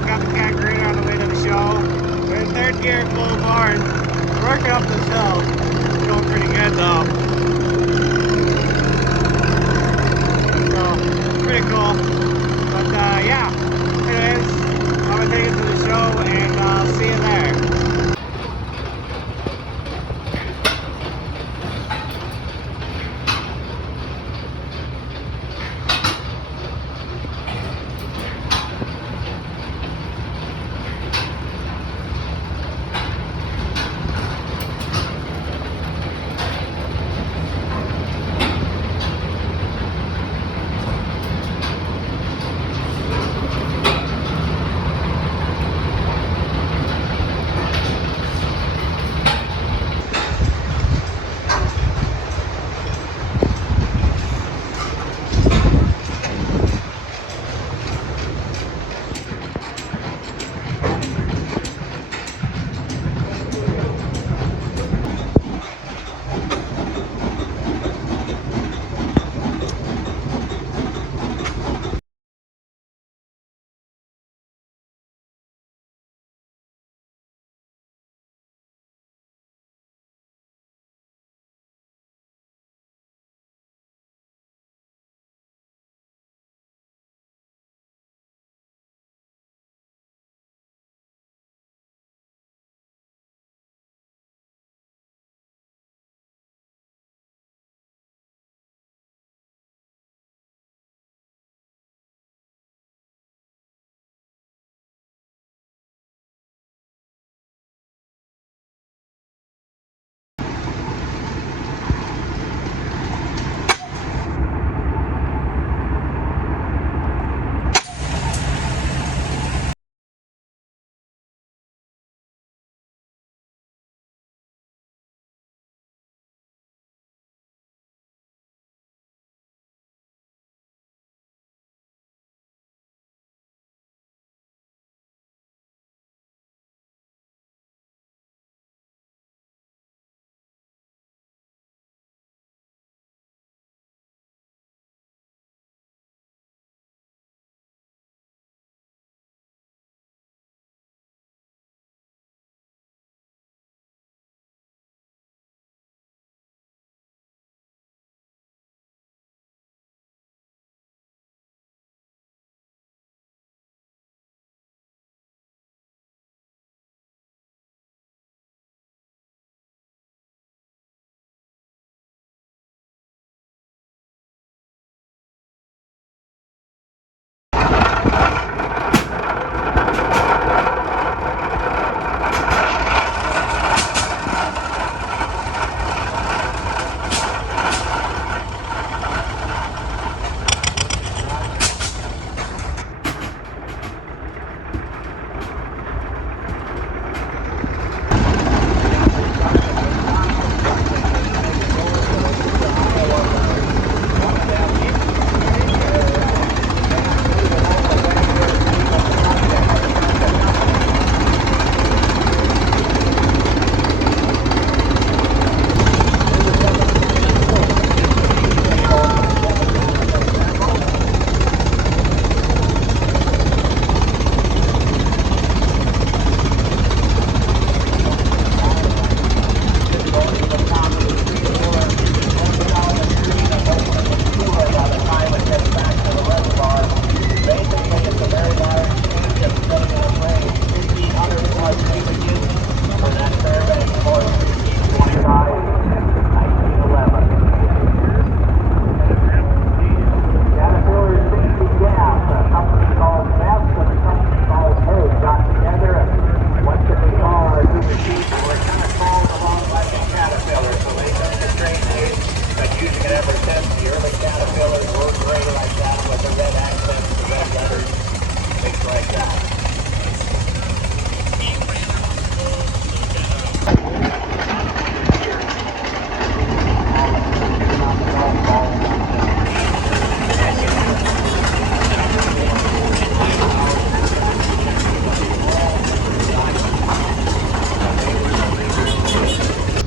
got the cat grader on the way to the show. We're in third gear, full barn. We're working up this hill. It's going pretty good though. So, pretty cool. But yeah, anyways, I'm gonna take it to the show and I'll see you there.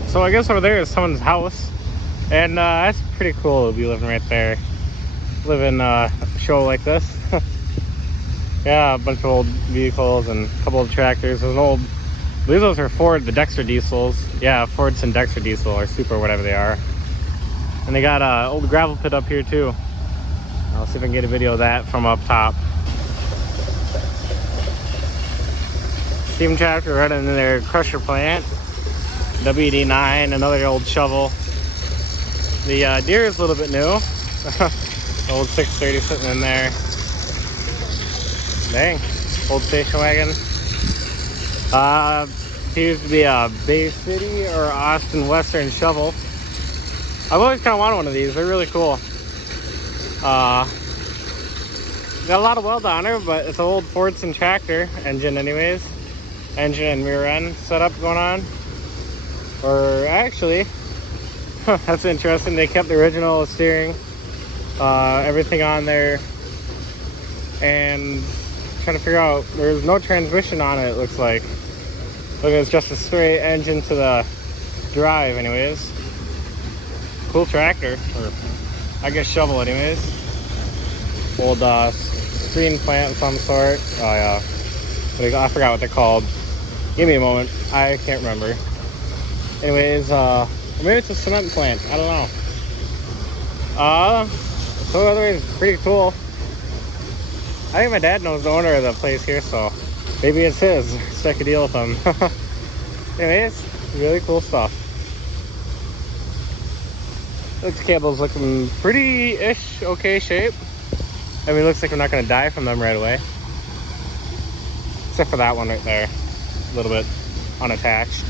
So I guess over there is someone's house, and that's pretty cool to be living right there, living a show like this. Yeah, a bunch of old vehicles and a couple of tractors. There's an old, I believe those are Ford, the Dexter diesels. Yeah, Fords and Dexter diesel or Super, whatever they are. And they got an old gravel pit up here too. I'll see if I can get a video of that from up top. Steam tractor right in their crusher plant. WD-9, another old shovel. The Deere is a little bit new. Old 630 sitting in there. Dang, old station wagon. Appears to be a Bay City or Austin Western shovel. I've always kind of wanted one of these. They're really cool. Got a lot of weld on her, but it's an old Fordson tractor engine anyways. Engine and rear end setup going on. Or actually, that's interesting. They kept the original steering, everything on there, and trying to figure out, there's no transmission on it, looks like. Look, it's just a straight engine to the drive anyways. Cool tractor, or I guess shovel anyways. Old screen plant of some sort. Oh yeah, I forgot what they're called. Give me a moment, I can't remember. Anyways, maybe it's a cement plant, I don't know. So otherwise, pretty cool. I think my dad knows the owner of the place here, so maybe it's his. Strike a deal with him. Anyways, really cool stuff. Looks cable's looking pretty-ish okay shape. I mean, it looks like I'm not going to die from them right away. Except for that one right there. A little bit unattached.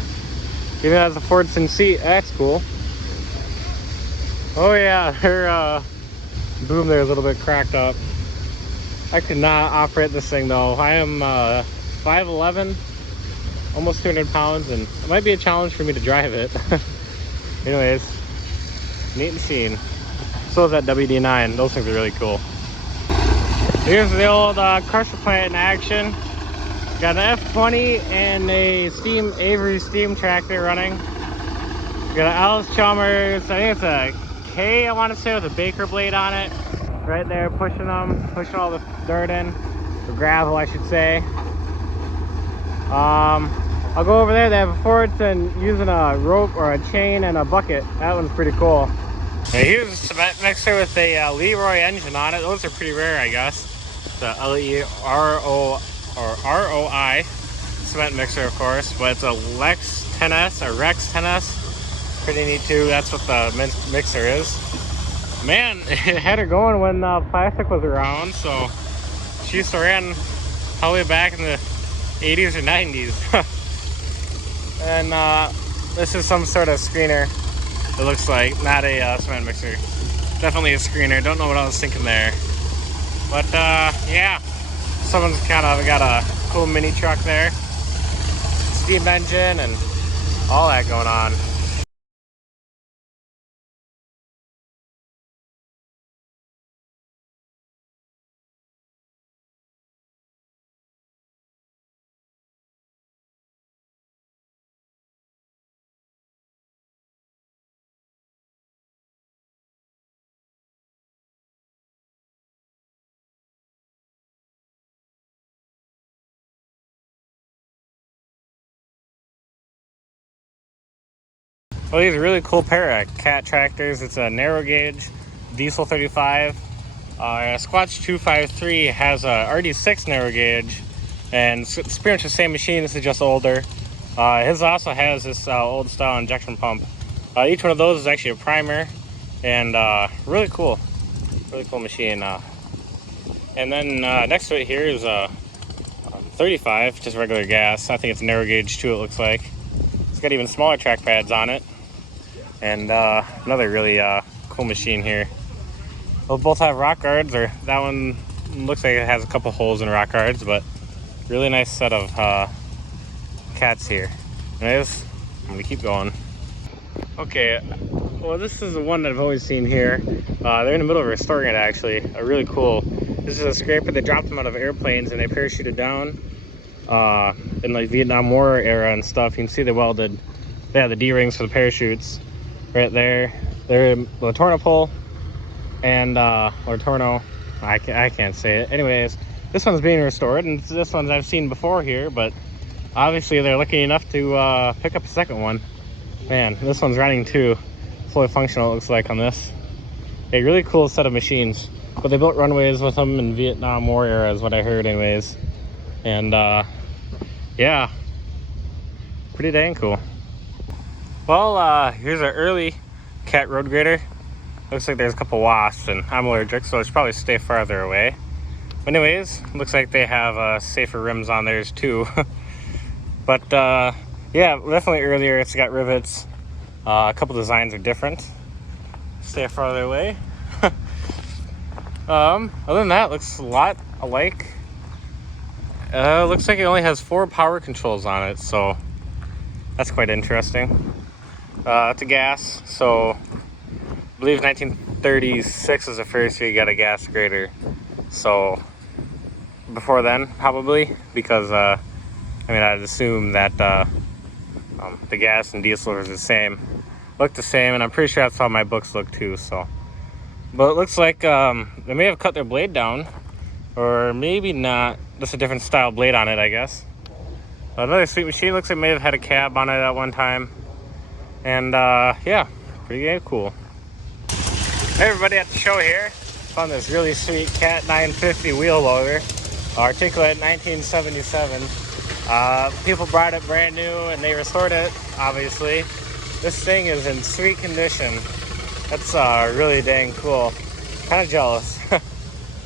Even has a Fordson seat. That's cool. Oh yeah, her boom there is a little bit cracked up. I could not operate this thing though. I am 5'11", almost 200 pounds, and it might be a challenge for me to drive it. Anyways, neat and seen. So is that WD-9. Those things are really cool. Here's the old crusher plant in action. Got an F20 and a Avery steam tractor running. Got an Alice Chalmers, I think it's a K, I want to say, with a Baker blade on it. Right there, pushing all the dirt in, or gravel I should say. I'll go over there. They have a Fordson using a rope or a chain and a bucket. That one's pretty cool. Now here's a cement mixer with a Leroy engine on it. Those are pretty rare, I guess. The ROI cement mixer, of course, but it's a Lex 10S or Rex 10S. Pretty neat too. That's what the mixer is. Man, it had her going when plastic was around, so she used to ran probably back in the 80s or 90s. And this is some sort of screener, it looks like. Not a cement mixer. Definitely a screener. Don't know what I was thinking there. But yeah, someone's kind of got a cool mini truck there. Steam engine and all that going on. Well, these are a really cool pair of cat tractors. It's a narrow gauge diesel 35. Squatch 253 has a RD6 narrow gauge, and it's pretty much the same machine. This is just older. His also has this old style injection pump. Each one of those is actually a primer, and really cool machine. And then next to it here is a 35, just regular gas. I think it's narrow gauge too, it looks like. It's got even smaller track pads on it. And another really cool machine here. They'll both have rock guards, or that one looks like it has a couple holes in rock guards, but really nice set of cats here. Anyways, I'm gonna keep going. Okay, well, this is the one that I've always seen here. They're in the middle of restoring it, actually. Really cool. This is a scraper. They dropped them out of airplanes and they parachuted down in like Vietnam War era and stuff. You can see they welded, they have the D-rings for the parachutes right there. They're Latorno pole and Latorno, I can't say it. Anyways, This one's being restored, and this one's I've seen before here, but obviously they're lucky enough to pick up a second one. Man, this one's running too. Fully functional, it looks like, on this. A really cool set of machines. But they built runways with them in Vietnam War era is what I heard anyways. And yeah, pretty dang cool. Well, here's an early Cat road grader. Looks like there's a couple wasps, and I'm allergic, so I should probably stay farther away. But anyways, looks like they have safer rims on theirs too. But yeah, definitely earlier. It's got rivets. A couple designs are different. Stay farther away. Other than that, looks a lot alike. Looks like it only has 4 power controls on it, so that's quite interesting. It's a gas, so I believe 1936 was the first year you got a gas grader. So before then, probably, because I mean, I'd assume that the gas and diesel was the same, look the same, and I'm pretty sure that's how my books look too. So, but it looks like they may have cut their blade down, or maybe not. Just a different style blade on it, I guess. Another sweet machine. Looks like it may have had a cab on it at one time, and yeah, pretty cool. Hey everybody, at the show here. Found this really sweet Cat 950 wheel loader, articulate 1977. People brought it brand new and they restored it, obviously. This thing is in sweet condition. That's really dang cool. Kind of jealous.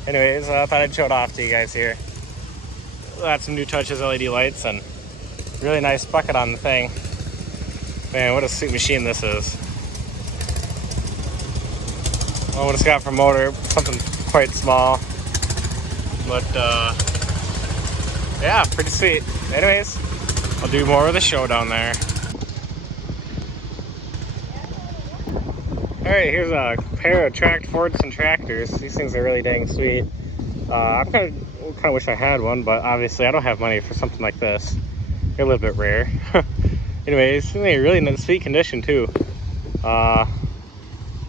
Anyways, I thought I'd show it off to you guys here. Got some new touches, LED lights, and really nice bucket on the thing. Man, what a sweet machine this is. Well, what it's got for motor, something quite small. But yeah, pretty sweet. Anyways, I'll do more of the show down there. Alright, here's a pair of tracked Fordson tractors. These things are really dang sweet. I kind of wish I had one, but obviously I don't have money for something like this. They're a little bit rare. Anyways, they're really in sweet condition too.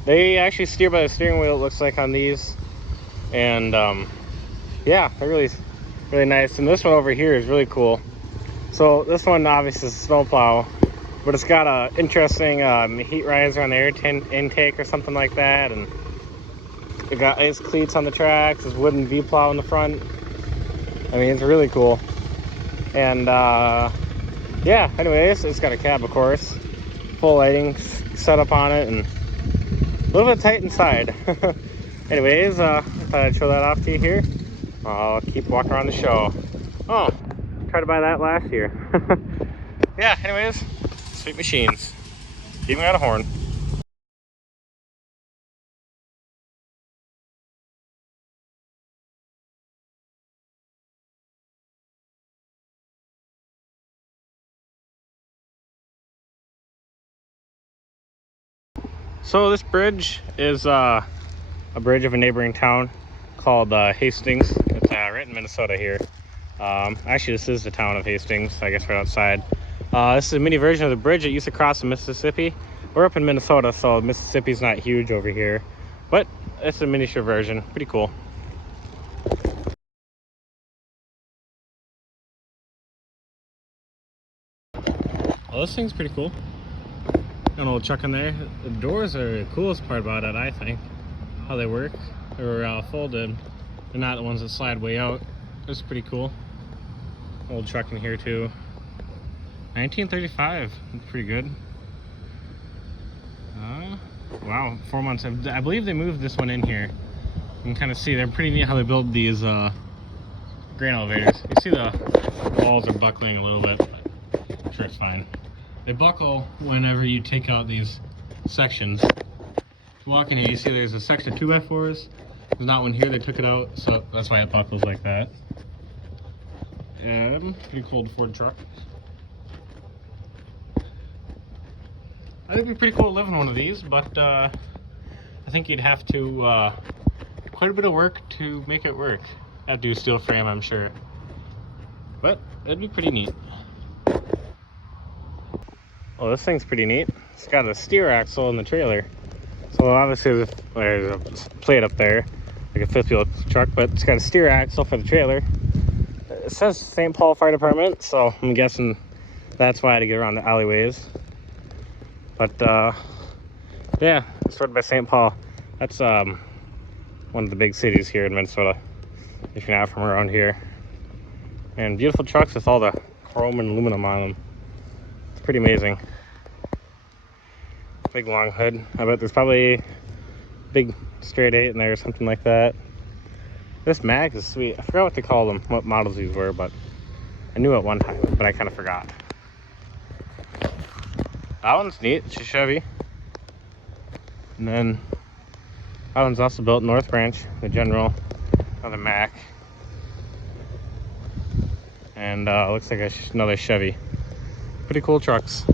They actually steer by the steering wheel, it looks like, on these. And yeah, they're really nice. And this one over here is really cool. So this one obviously is a snowplow, but it's got a interesting heat riser on the air intake or something like that, and it got ice cleats on the tracks, this wooden V-plow in the front. I mean, it's really cool. And yeah, anyways, it's got a cab, of course, full lighting set up on it, and a little bit tight inside. Anyways, I thought I'd show that off to you here. I'll keep walking around the show. Oh, tried to buy that last year. Yeah, anyways, sweet machines. Even got a horn. So this bridge is a bridge of a neighboring town called Hastings. It's right in Minnesota here. Actually, this is the town of Hastings, I guess right outside. This is a mini version of the bridge that used to cross the Mississippi. We're up in Minnesota, so Mississippi's not huge over here, but it's a miniature version. Pretty cool. Well, this thing's pretty cool. Got an old chuck in there. The doors are the coolest part about it, I think. How they work. They're folded. They're not the ones that slide way out. It's pretty cool. Old truck in here too. 1935. That's pretty good. Wow, 4 months. I believe they moved this one in here. You can kind of see they're pretty neat how they build these grain elevators. You see the walls are buckling a little bit, but I'm sure it's fine. They buckle whenever you take out these sections. If you walk in here, you see there's a section of 2x4s. There's not one here, they took it out, so that's why it buckles like that. Pretty cool Ford truck. I think it'd be pretty cool to live in one of these, but I think you'd have to quite a bit of work to make it work. Have to do steel frame, I'm sure. But it'd be pretty neat. Oh, this thing's pretty neat. It's got a steer axle in the trailer. So obviously there's a plate up there. like a fifth wheel truck, but it's got a steer axle for the trailer. It says St. Paul Fire Department, so I'm guessing that's why I had to get around the alleyways. But yeah, it's sorted by St. Paul. That's one of the big cities here in Minnesota, if you're not from around here. And beautiful trucks with all the chrome and aluminum on them. It's pretty amazing. Big long hood. I bet there's probably big straight 8 in there or something like that. This mag is sweet. I forgot what they called them, what models these were, but I knew at one time, but I kind of forgot. That one's neat. It's a Chevy. And then that one's also built in North Branch, the General, another Mack. And looks like another Chevy. Pretty cool trucks.